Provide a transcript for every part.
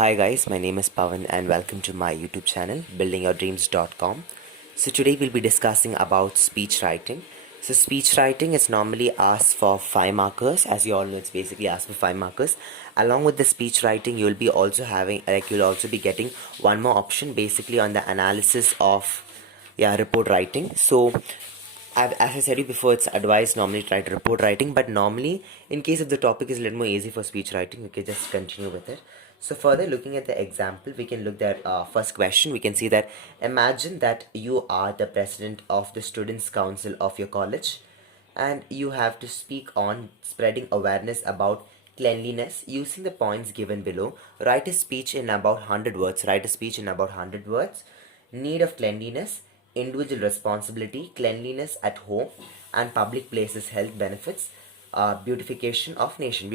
Hi guys, my name is Pawan and welcome to my YouTube channel buildingyourdreams.com. So today we'll be discussing about speech writing. So speech writing is normally asked for 5 markers. As you all know, it's basically asked for 5 markers. Along with the speech writing, you'll be also having you'll also be getting one more option basically on the analysis of report writing. So as I said you before, it's advised normally to write report writing, but normally, in case if the topic is a little more easy for speech writing, we can just continue with it. So further looking at the example, we can look at first question. We can see that imagine that you are the president of the students council of your college, and you have to speak on spreading awareness about cleanliness using the points given below. Write a speech in about 100 words. Write a speech in about 100 words. Need of cleanliness, individual responsibility, cleanliness at home and public places, health benefits, beautification of nation.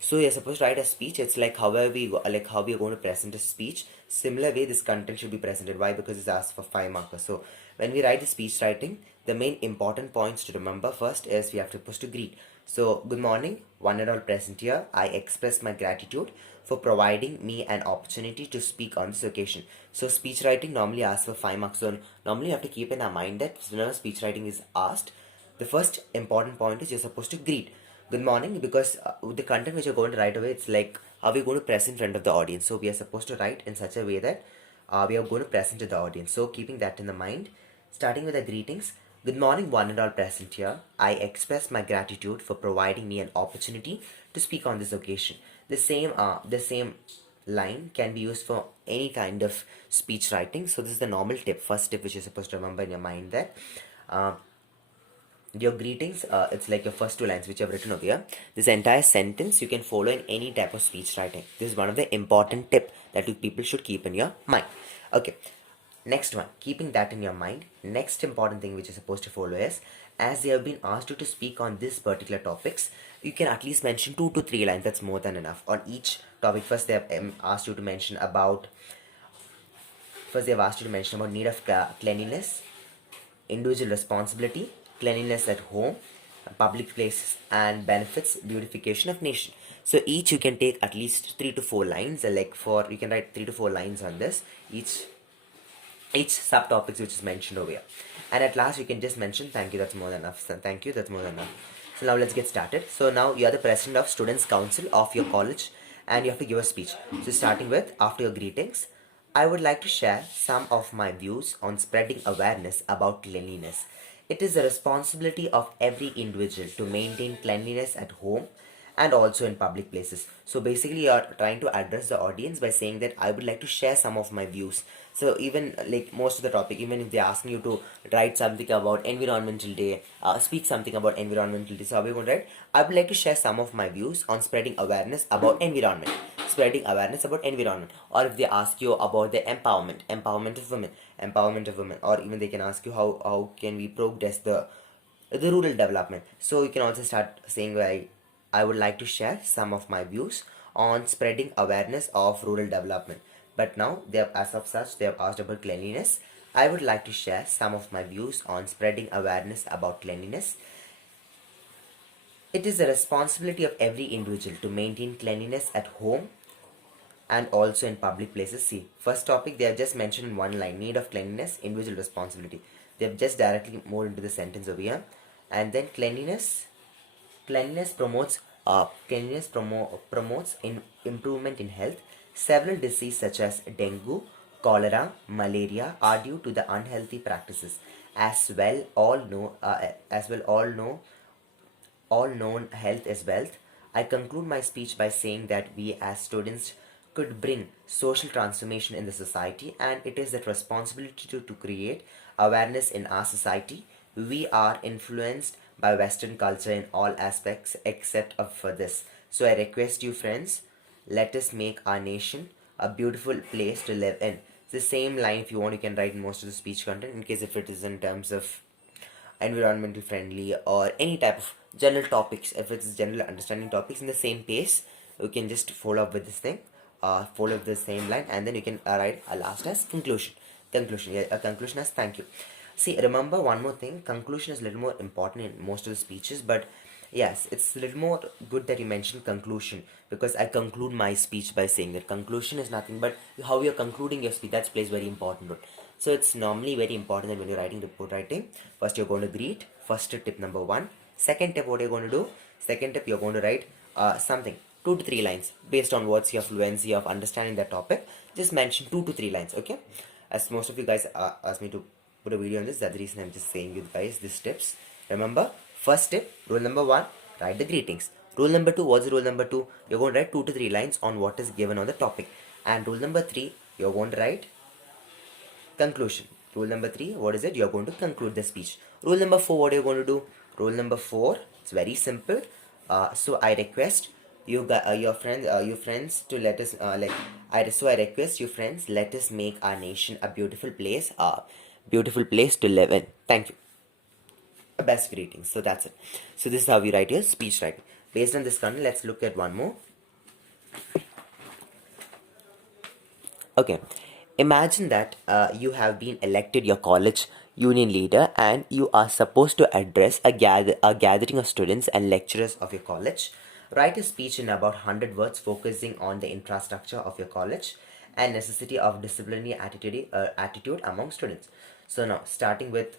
So you're supposed to write a speech. It's like however how we are going to present a speech. Similar way this content should be presented. Why? Because it's asked for 5 markers. So when we write the speech writing, the main important points to remember first is we have to supposed to greet. So good morning, one and all present here. I express my gratitude for providing me an opportunity to speak on this occasion. So speech writing normally asks for 5 marks. So normally you have to keep in our mind that whenever speech writing is asked, the first important point is you're supposed to greet. Good morning, because the content which you're going to write away, it's like how we're going to press in front of the audience. So we are supposed to write in such a way that we are going to present to the audience. So keeping that in the mind, starting with the greetings. Good morning, one and all present here. I express my gratitude for providing me an opportunity to speak on this occasion. The same line can be used for any kind of speech writing. So this is the normal tip, first tip which you're supposed to remember in your mind, that uh, your greetings, it's like your first 2 lines which I've written over here. This entire sentence you can follow in any type of speech writing. This is one of the important tip that you people should keep in your mind. Okay, next one, keeping that in your mind, next important thing which you're supposed to follow is, as they have been asked you to speak on this particular topics, you can at least mention 2 to 3 lines. That's more than enough on each topic. First they have asked you to mention about need of cleanliness, individual responsibility, cleanliness at home, public places, and benefits, beautification of nation. So each you can take at least 3 to 4 lines. You can write 3 to 4 lines on this each subtopics which is mentioned over here. And at last you can just mention thank you. That's more than enough. So thank you. That's more than enough. So now let's get started. So now you are the president of students council of your college, and you have to give a speech. So starting with, after your greetings, I would like to share some of my views on spreading awareness about cleanliness. It is the responsibility of every individual to maintain cleanliness at home and also in public places. So basically you're trying to address the audience by saying that I would like to share some of my views. So even like most of the topic, even if they're asking you to write something about environmental day, speak something about environmental day, so how are we going to write? I would like to share some of my views on spreading awareness about environment. Spreading awareness about environment. Or if they ask you about the empowerment of women, or even they can ask you how can we progress the rural development. So you can also start saying, well, I would like to share some of my views on spreading awareness of rural development. But now they have, as of such, they have asked about cleanliness. I would like to share some of my views on spreading awareness about cleanliness. It is the responsibility of every individual to maintain cleanliness at home and also in public places. See, first topic they have just mentioned in 1 line, need of cleanliness, individual responsibility. They have just directly moved into the sentence over here. And then cleanliness promotes improvement in health. Several diseases such as dengue, cholera, malaria are due to the unhealthy practices. All known health is wealth. I conclude my speech by saying that we as students could bring social transformation in the society, and it is that responsibility to create awareness in our society. We are influenced by Western culture in all aspects except for this. So I request you, friends, let us make our nation a beautiful place to live in. It's the same line, if you want, you can write most of the speech content in case if it is in terms of environmental friendly or any type of general topics. If it's general understanding topics in the same pace, you can just follow up with this thing, follow up the same line, and then you can write a last as conclusion. Yeah, a conclusion as thank you. See, remember one more thing, conclusion is a little more important in most of the speeches, but Yes, it's a little more good that you mentioned conclusion, because I conclude my speech by saying that conclusion is nothing but how you're concluding your speech. That plays very important role. So it's normally very important that when you're writing report writing, first you're going to greet. First tip number one. Second tip, what you're going to do? Second tip, you're going to write something 2 to 3 lines based on what's your fluency of understanding that topic. Just mention 2 to 3 lines, okay? As most of you guys asked me to put a video on this, that's the reason I'm just saying you guys these tips. Remember, first tip, rule number one, write the greetings. Rule number two, what's rule number two? You're going to write 2 to 3 lines on what is given on the topic. And rule number three, you're going to write conclusion. Rule number three, what is it? You're going to conclude the speech. Rule number four, what are you going to do? Rule number four, it's very simple. So I request your friends to let us I request you friends, let us make our nation a beautiful place to live in. Thank you. Best greetings. So that's it. So this is how you write your speech writing. Based on this content, let's look at one more. Okay, imagine that you have been elected your college union leader and you are supposed to address a gathering of students and lecturers of your college. Write a speech in about 100 words focusing on the infrastructure of your college and necessity of disciplinary attitude among students. So now, starting with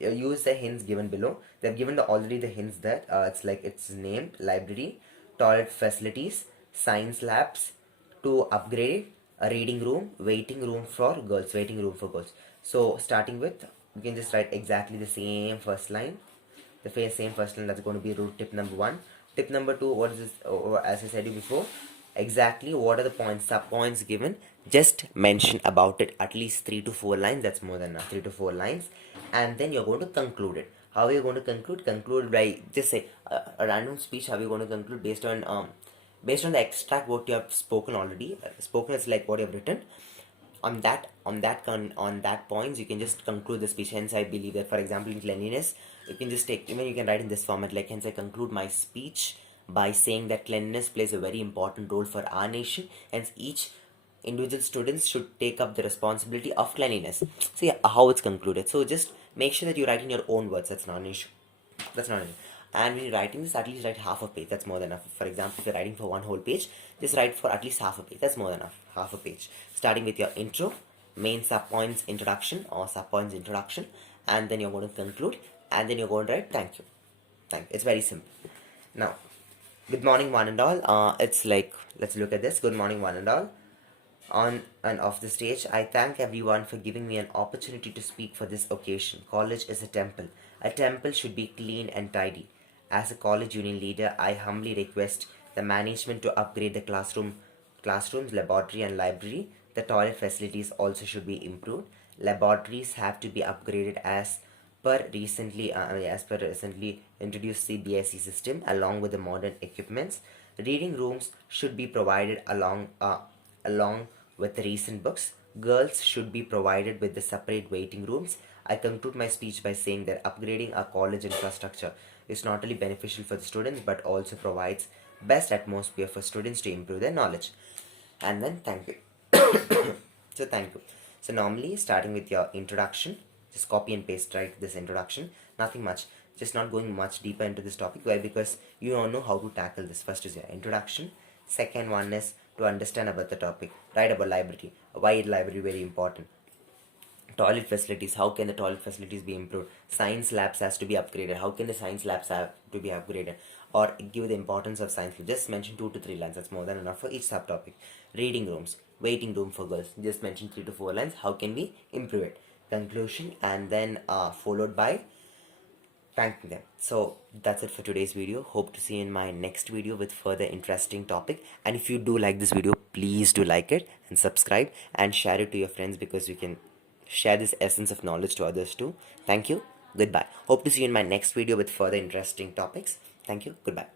use the hints given below. They've given already the hints that it's like its name, library, toilet facilities, science labs, to upgrade a reading room, waiting room for girls. So starting with, you can just write exactly the same first line. The same first line, that's going to be root tip number one. Tip number two, what is this? As I said you before, exactly what are the points, sub points given, just mention about it at least 3 to 4 lines. That's more than enough, 3 to 4 lines. And then you're going to conclude it. How are you going to conclude by just say a random speech. How are you going to conclude? Based on the extract what you have spoken already. Spoken is like what you have written. On that points you can just conclude the speech. Hence I believe that, for example, in cleanliness, you can just take, even you can write in this format, like, hence I conclude my speech by saying that cleanliness plays a very important role for our nation, hence each individual students should take up the responsibility of cleanliness. So yeah, how it's concluded. So just make sure that you write in your own words. That's not an issue. And when you're writing this, at least write half a page. That's more than enough. For example, if you're writing for one whole page, just write for at least half a page. That's more than enough. Half a page. Starting with your intro, main subpoints introduction, and then you're going to conclude, and then you're going to write thank you. It's very simple. Now, good morning, one and all. It's like, let's look at this. Good morning, one and all. On and off the stage, I thank everyone for giving me an opportunity to speak for this occasion. College is a temple. A temple should be clean and tidy. As a college union leader, I humbly request the management to upgrade the classrooms, laboratory and library. The toilet facilities also should be improved. Laboratories have to be upgraded as per recently introduced CBSE system along with the modern equipments. Reading rooms should be provided along with the recent books. Girls should be provided with the separate waiting rooms. I conclude my speech by saying that upgrading our college infrastructure is not only beneficial for the students but also provides best atmosphere for students to improve their knowledge. And then thank you. So thank you. So normally, starting with your introduction, just copy and paste, right, this introduction. Nothing much. Just not going much deeper into this topic. Why? Because you don't know how to tackle this. First is your introduction. Second one is to understand about the topic. Write about library. Why library very important? Toilet facilities, how can the toilet facilities be improved? Science labs has to be upgraded. How can the science labs have to be upgraded? Or give the importance of science. Just mention 2 to 3 lines. That's more than enough for each subtopic. Reading rooms, waiting room for girls. Just mention 3 to 4 lines. How can we improve it? Conclusion, and then followed by thanking them. So that's it for today's video. Hope to see you in my next video with further interesting topic. And if you do like this video, please do like it and subscribe and share it to your friends, because you can share this essence of knowledge to others too. Thank you. Goodbye. Hope to see you in my next video with further interesting topics. Thank you. Goodbye.